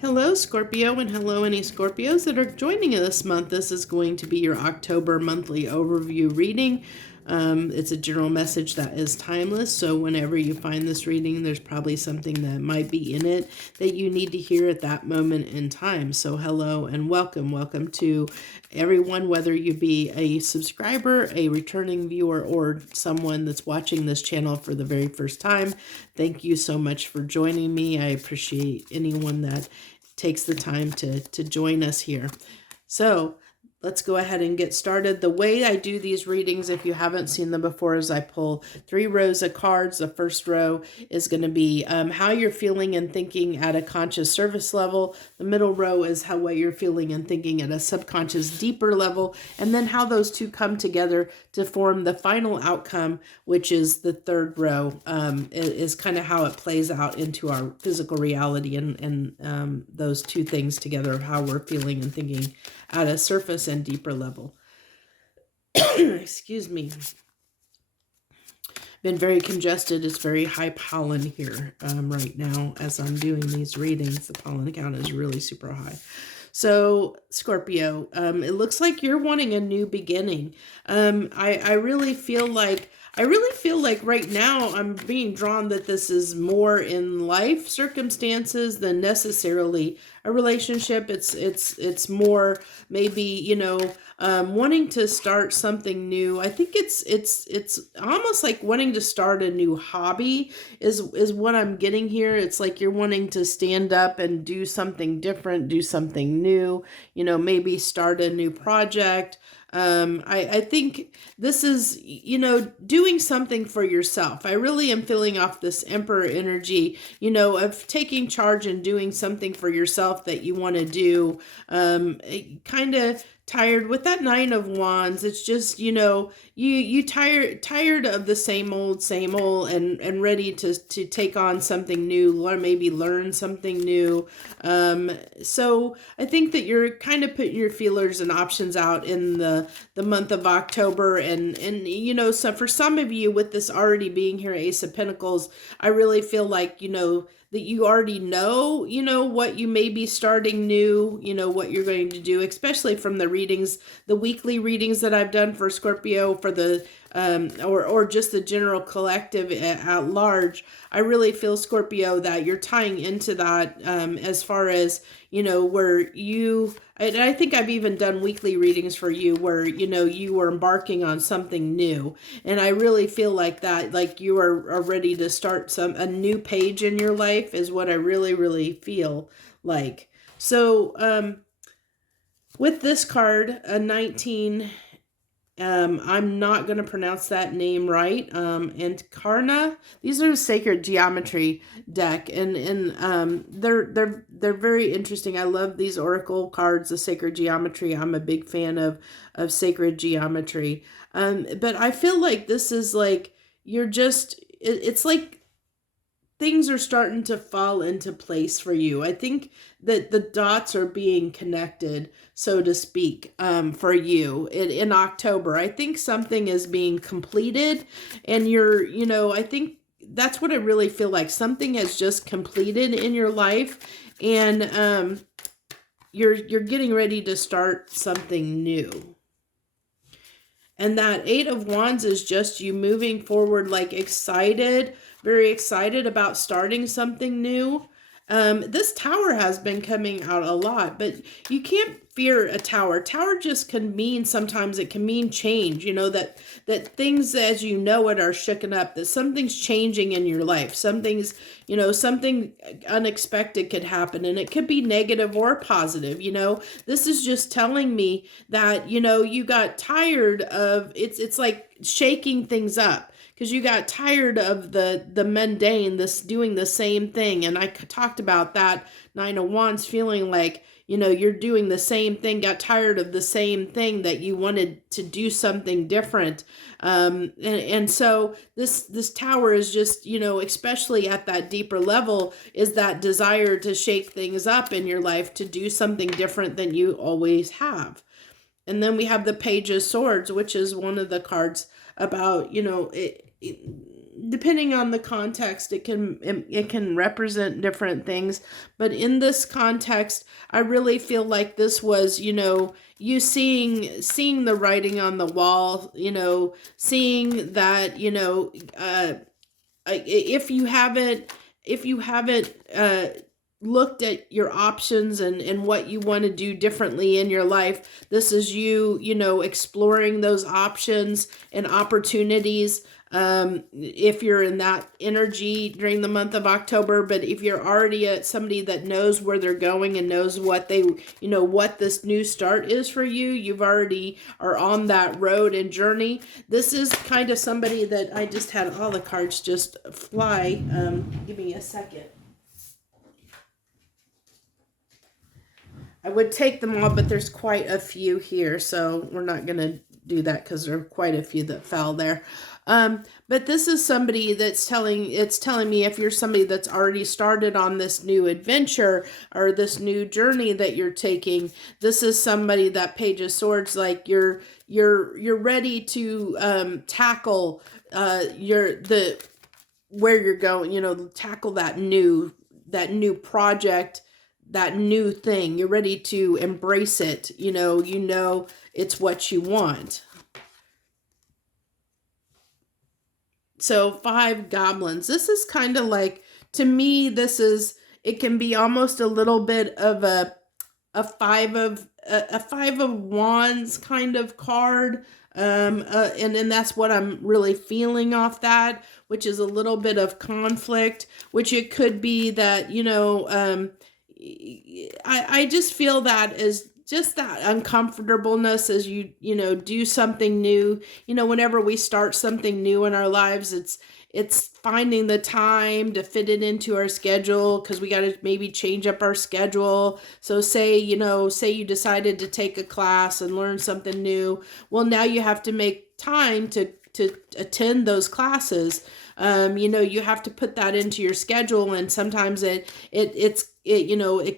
Hello, Scorpio, and hello, any Scorpios that are joining us this month. This is going to be your October monthly overview reading. It's a general message that is timeless, so whenever you find this reading, there's probably something that might be in it that you need to hear at that moment in time. So hello and welcome. Welcome to everyone, whether you be a subscriber, a returning viewer, or someone that's watching this channel for the very first time. Thank you so much for joining me. I appreciate anyone that takes the time to join us here. So let's go ahead and get started. The way I do these readings, if you haven't seen them before, is I pull 3 rows of cards. The first row is going to be how you're feeling and thinking at a conscious surface level. The middle row is what you're feeling and thinking at a subconscious deeper level. And then how those two come together to form the final outcome, which is the third row, is kind of how it plays out into our physical reality, and those two things together of how we're feeling and thinking at a surface and deeper level. Excuse me. Been very congested. It's very high pollen here right now as I'm doing these readings. The pollen count is really super high. So Scorpio, it looks like you're wanting a new beginning. I really feel like right now I'm being drawn that this is more in life circumstances than necessarily a relationship. It's more maybe, wanting to start something new. I think it's almost like wanting to start a new hobby is what I'm getting here. It's like you're wanting to stand up and do something different, do something new, maybe start a new project. I think this is, doing something for yourself. I really am feeling off this Emperor energy, of taking charge and doing something for yourself that you want to do. Kind of tired with that 9 of Wands. It's just, you tired of the same old, and ready to take on something new, maybe learn something new. So I think that you're kind of putting your feelers and options out in the month of October. And so for some of you, with this already being here, Ace of Pentacles, I really feel like, that you already know, what you may be starting new, what you're going to do, especially from the readings, the weekly readings that I've done for Scorpio, for the, or just the general collective at large. I really feel, Scorpio, that you're tying into that, as far as, where you, and I think I've even done weekly readings for you where, you were embarking on something new. And I really feel like that, like you are ready to start a new page in your life is what I really, really feel like. So, with this card, a 19, I'm not going to pronounce that name right. And Karna, these are sacred geometry deck, and they're very interesting. I love these oracle cards, the sacred geometry. I'm a big fan of sacred geometry. But I feel like this is like it's like things are starting to fall into place for you. I think that the dots are being connected, so to speak, for you in October. I think something is being completed, and I think that's what I really feel like. Something has just completed in your life, and you're getting ready to start something new. And that 8 of Wands is just you moving forward, like excited, very excited about starting something new. This Tower has been coming out a lot, but you can't fear a Tower. Tower just can mean, sometimes it can mean change, that things as you know it are shooken up, that something's changing in your life. Something unexpected could happen, and it could be negative or positive. This is just telling me that, you got tired of, it's like shaking things up. Because you got tired of the mundane, this doing the same thing. And I talked about that 9 of Wands feeling like, you're doing the same thing, got tired of the same thing, that you wanted to do something different. And so this Tower is just, especially at that deeper level, is that desire to shake things up in your life, to do something different than you always have. And then we have the Page of Swords, which is one of the cards about, depending on the context, it can represent different things. But in this context, I really feel like this was, you seeing the writing on the wall, seeing that, if you haven't looked at your options and what you want to do differently in your life, this is you, exploring those options and opportunities. If you're in that energy during the month of October, but if you're already somebody that knows where they're going and knows what what this new start is for you, you've already are on that road and journey. This is kind of somebody that I just had all the cards just fly. Give me a second. I would take them all, but there's quite a few here, so we're not going to do that because there are quite a few that fell there. But this is somebody that's telling me, if you're somebody that's already started on this new adventure or this new journey that you're taking, this is somebody, that Page of Swords, like you're ready to tackle where you're going, tackle that new project, that new thing. You're ready to embrace it. It's what you want. So 5 goblins. This is kind of like, to me, it can be almost a little bit of a 5 of wands kind of card. And then that's what I'm really feeling off that, which is a little bit of conflict, which it could be that, I just feel that as just that uncomfortableness as you do something new. Whenever we start something new in our lives, it's finding the time to fit it into our schedule, because we got to maybe change up our schedule. So say you decided to take a class and learn something new. Well, now you have to make time to attend those classes. You have to put that into your schedule, and sometimes it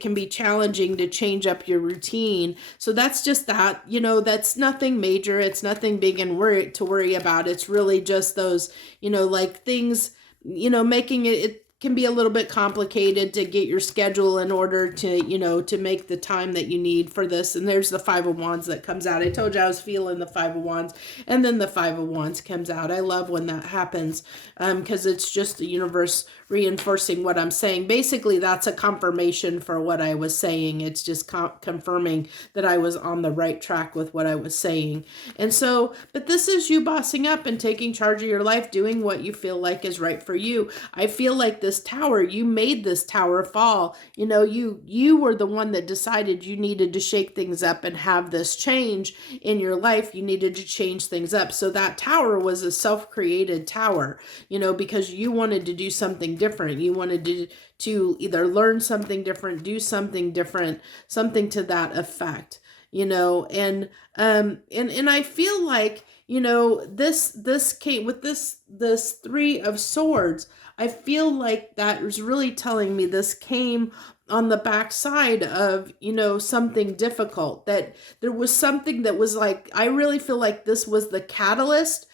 can be challenging to change up your routine. So that's just that, that's nothing major. It's nothing big and to worry about. It's really just those, like things, making it can be a little bit complicated to get your schedule in order to, to make the time that you need for this. And there's the 5 of Wands that comes out. I told you I was feeling the 5 of Wands, and then the 5 of Wands comes out. I love when that happens, because it's just the universe reinforcing what I'm saying. Basically, that's a confirmation for what I was saying. It's just confirming that I was on the right track with what I was saying. And so, but this is you bossing up and taking charge of your life, doing what you feel like is right for you. I feel like this tower, you made this tower fall. You were the one that decided you needed to shake things up and have this change in your life. You needed to change things up. So that tower was a self-created tower, because you wanted to do something different. You wanted to either learn something different, do something different, something to that effect, and I feel like, this came with this 3 of Swords. I feel like that was really telling me this came on the backside of, something difficult, that there was something that was like, I really feel like this was the catalyst,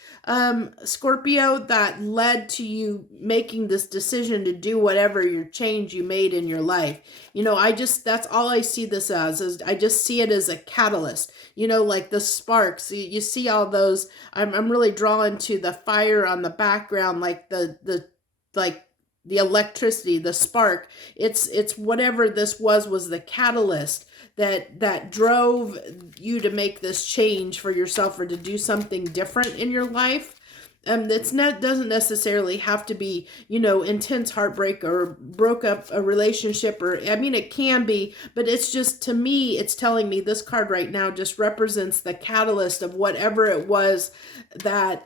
Scorpio, that led to you making this decision to do whatever your change you made in your life. That's all I see this as, is I just see it as a catalyst, like the sparks. You see all those, I'm really drawn to the fire on the background, like the electricity, the spark. It's whatever this was the catalyst that drove you to make this change for yourself, or to do something different in your life. Doesn't necessarily have to be, intense heartbreak or broke up a relationship, or, it can be, but it's just, to me, it's telling me this card right now just represents the catalyst of whatever it was that,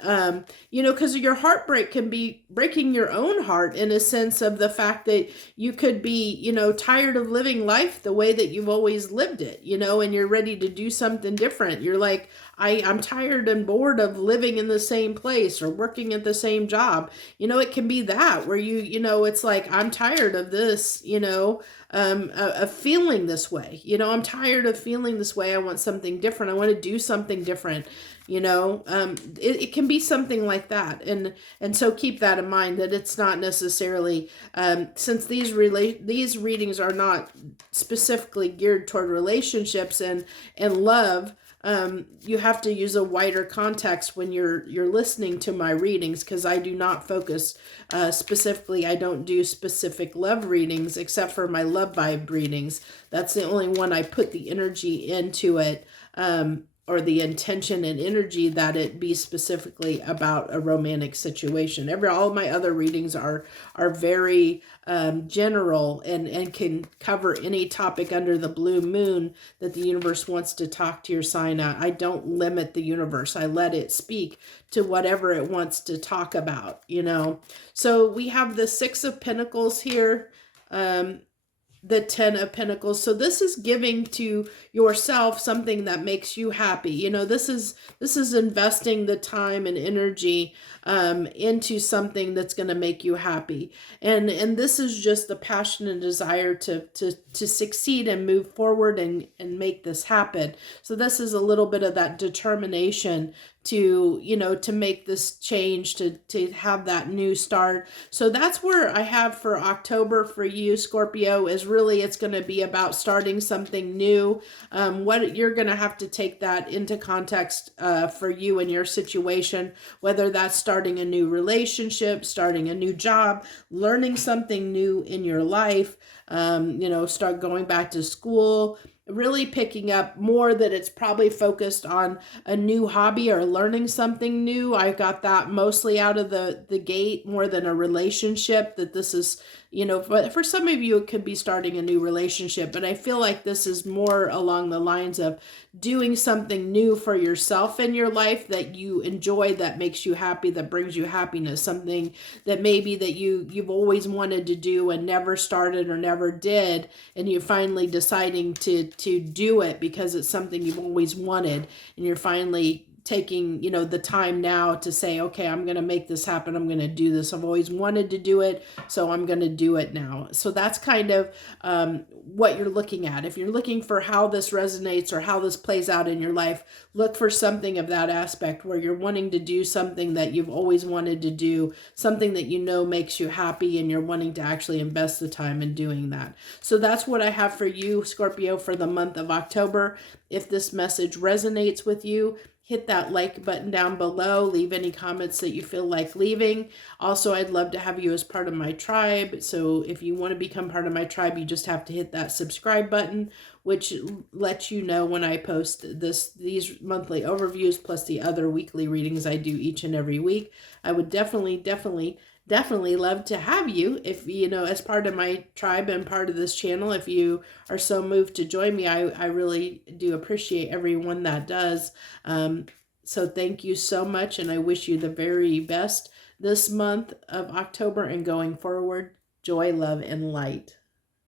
because your heartbreak can be breaking your own heart, in a sense of the fact that you could be, tired of living life the way that you've always lived it, and you're ready to do something different. You're like, I'm tired and bored of living in the same place or working at the same job. It can be that where it's like, I'm tired of this, of feeling this way. I'm tired of feeling this way. I want something different. I want to do something different. It can be something like that. And so keep that in mind, that it's not necessarily, since these readings are not specifically geared toward relationships and love, you have to use a wider context when you're listening to my readings, because I do not focus specifically. I don't do specific love readings except for my love vibe readings. That's the only one I put the energy into it, or the intention and energy that it be specifically about a romantic situation. All of my other readings are very general and can cover any topic under the blue moon that the universe wants to talk to your sign. I don't limit the universe. I let it speak to whatever it wants to talk about, So we have the Six of Pentacles here. The Ten of Pentacles. So this is giving to yourself something that makes you happy. This is investing the time and energy into something that's going to make you happy. And this is just the passion and desire to succeed and move forward and make this happen. So this is a little bit of that determination to make this change, to have that new start. So that's where I have for October for you, Scorpio, is really, it's going to be about starting something new. What you're going to have to take that into context for you and your situation, whether that's starting a new relationship, starting a new job, learning something new in your life, start going back to school, really picking up more that it's probably focused on a new hobby or learning something new. I got that mostly out of the gate more than a relationship, that this is, for some of you, it could be starting a new relationship, but I feel like this is more along the lines of doing something new for yourself in your life that you enjoy, that makes you happy, that brings you happiness, something that maybe that you've always wanted to do and never started or never did, and you're finally deciding to do it because it's something you've always wanted, and you're finally taking the time now to say, okay, I'm going to make this happen. I'm going to do this. I've always wanted to do it, so I'm going to do it now. So that's kind of what you're looking at. If you're looking for how this resonates or how this plays out in your life, look for something of that aspect where you're wanting to do something that you've always wanted to do, something that makes you happy, and you're wanting to actually invest the time in doing that. So that's what I have for you, Scorpio, for the month of October. If this message resonates with you, hit that like button down below. Leave any comments that you feel like leaving. Also, I'd love to have you as part of my tribe. So if you want to become part of my tribe, you just have to hit that subscribe button, which lets you know when I post these monthly overviews plus the other weekly readings I do each and every week. I would definitely love to have you if as part of my tribe and part of this channel. If you are so moved to join me, I really do appreciate everyone that does. So thank you so much, and I wish you the very best this month of October and going forward. Joy, love, and light.